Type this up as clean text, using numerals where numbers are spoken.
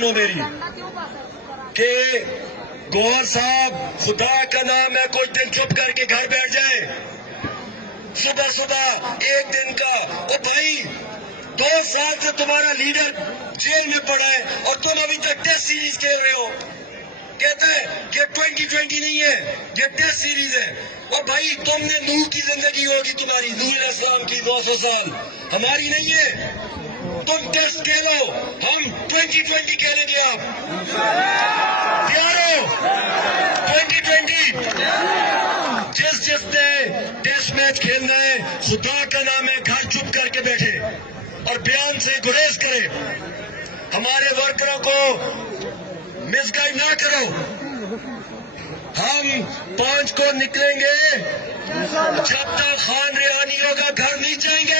مانو میری کہ گوھر صاحب خدا کا نام ہے کچھ دن چپ کر کے گھر بیٹھ جائے. صبح صبح ایک دن کا او بھائی 2 سال سے تمہارا لیڈر جیل میں پڑا ہے اور تم ابھی تک ٹیسٹ سیریز کھیل رہے ہو. کہتا ہے یہ 2020 نہیں ہے یہ ٹیسٹ سیریز ہے. اور بھائی تم نے نوح کی زندگی ہوگی تمہاری، نوح علیہ السلام کی 900 سال، ہماری نہیں ہے. تم ٹیسٹ کھیلو، ہم 2020 کھیلیں گے. آپ تیار ہو؟ 2020 جس نے ٹیسٹ میچ کھیلنا ہے خدا کا نام ہے گھر چپ کر کے بیٹھے اور بیان سے گریز کرے. ہمارے ورکروں کو مس گائیڈ نہ کرو. ہم 5 کو نکلیں گے، جب تک خان ریحانی ہوگا گھر نہیں جائیں گے.